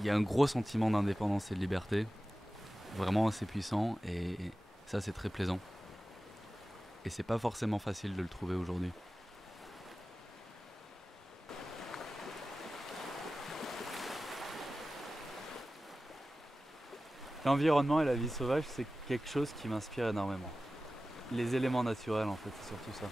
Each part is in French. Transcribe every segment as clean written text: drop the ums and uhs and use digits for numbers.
il y a un gros sentiment d'indépendance et de liberté, vraiment assez puissant, et ça c'est très plaisant. Et c'est pas forcément facile de le trouver aujourd'hui. L'environnement et la vie sauvage, c'est quelque chose qui m'inspire énormément. Les éléments naturels, en fait, c'est surtout ça.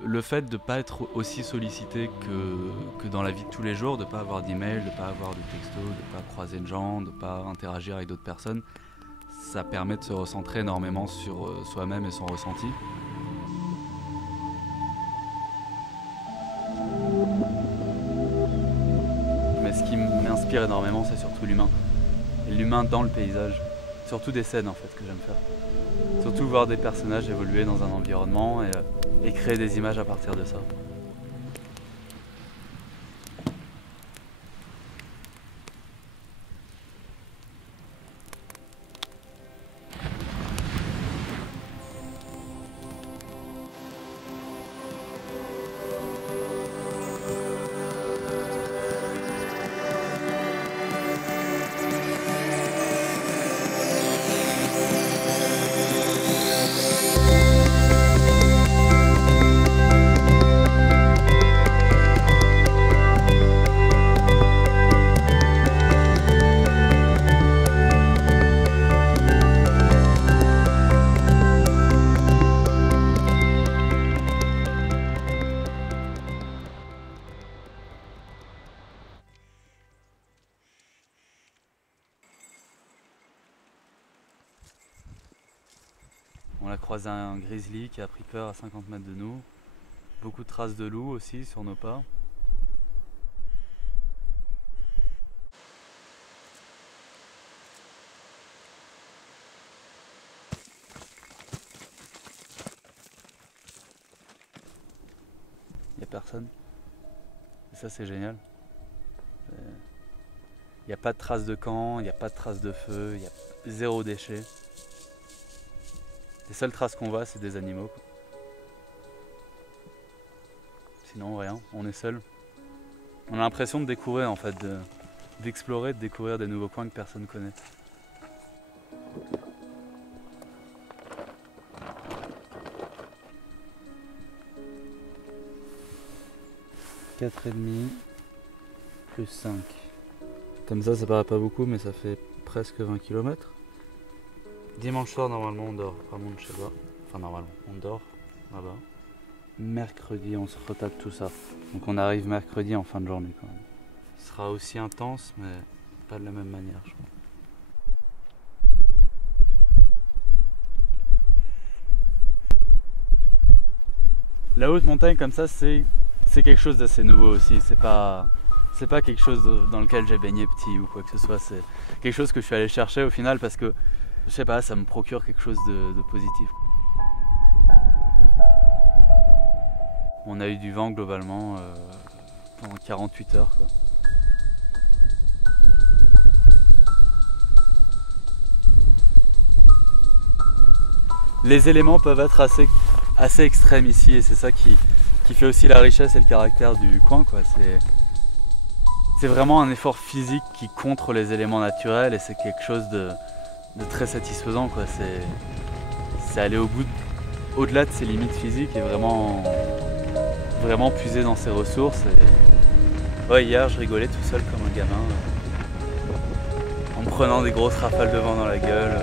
Le fait de ne pas être aussi sollicité que dans la vie de tous les jours, de ne pas avoir d'email, de ne pas avoir de texto, de ne pas croiser de gens, de ne pas interagir avec d'autres personnes, ça permet de se recentrer énormément sur soi-même et son ressenti. Mais ce qui m'inspire énormément, c'est surtout l'humain. Et l'humain dans le paysage. Surtout des scènes en fait que j'aime faire. Surtout voir des personnages évoluer dans un environnement et créer des images à partir de ça. On a croisé un grizzly qui a pris peur à 50 mètres de nous. Beaucoup de traces de loup aussi sur nos pas. Il n'y a personne. Et ça c'est génial. Il n'y a pas de traces de camp, il n'y a pas de traces de feu, il y a zéro déchet. Les seules traces qu'on voit, c'est des animaux. Sinon, rien, on est seul. On a l'impression de découvrir, en fait, d'explorer, de découvrir des nouveaux coins que personne ne connaît. « 4,5 plus 5. » Comme ça paraît pas beaucoup, mais ça fait presque 20 km. Dimanche soir, normalement, on dort. Enfin, je sais pas. Enfin, normalement, on dort là-bas. Mercredi, on se retape tout ça. Donc, on arrive mercredi en fin de journée quand même. Ce sera aussi intense, mais pas de la même manière, je crois. La haute montagne, comme ça, c'est quelque chose d'assez nouveau aussi. C'est pas quelque chose dans lequel j'ai baigné petit ou quoi que ce soit. C'est quelque chose que je suis allé chercher au final parce que je sais pas, ça me procure quelque chose de positif. On a eu du vent globalement pendant 48 heures. Quoi. Les éléments peuvent être assez extrêmes ici et c'est ça qui fait aussi la richesse et le caractère du coin. C'est vraiment un effort physique qui contre les éléments naturels et c'est quelque chose de très satisfaisant. C'est aller au-delà de ses limites physiques et vraiment puiser dans ses ressources. Et... ouais, hier je rigolais tout seul comme un gamin en me prenant des grosses rafales de vent dans la gueule,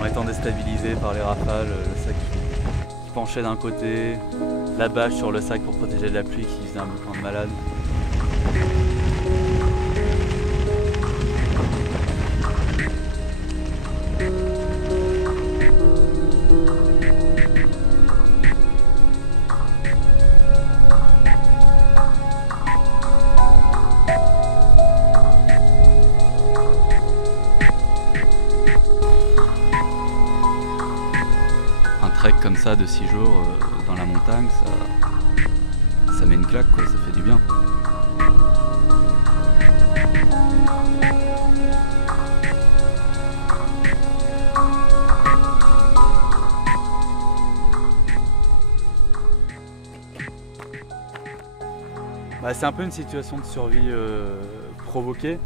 en étant déstabilisé par les rafales, le sac qui penchait d'un côté, la bâche sur le sac pour protéger de la pluie qui faisait un boucan de malade. Trek comme ça de 6 jours dans la montagne, ça met une claque, quoi, ça fait du bien. Bah, c'est un peu une situation de survie provoquée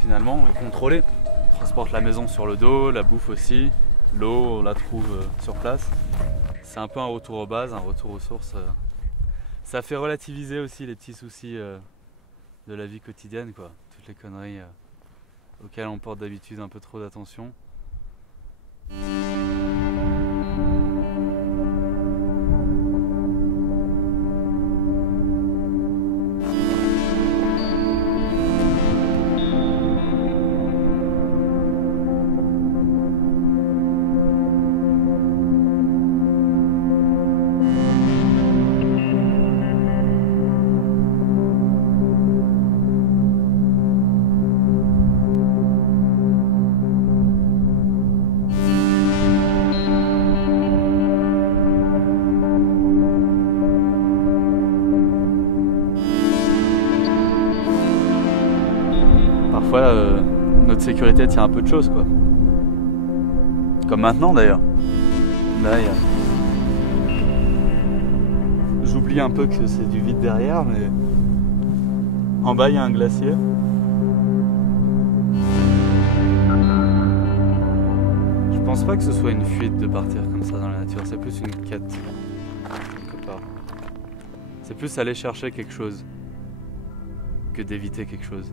finalement et contrôlée. On transporte la maison sur le dos, la bouffe aussi, l'eau on la trouve sur place. C'est un peu un retour aux bases, un retour aux sources. Ça fait relativiser aussi les petits soucis de la vie quotidienne, quoi. Toutes les conneries auxquelles on porte d'habitude un peu trop d'attention. Parfois, notre sécurité tient un peu de choses, quoi. Comme maintenant, d'ailleurs. Là, j'oublie un peu que c'est du vide derrière, mais en bas, il y a un glacier. Je pense pas que ce soit une fuite de partir comme ça dans la nature, c'est plus une quête, quelque part. C'est plus aller chercher quelque chose que d'éviter quelque chose.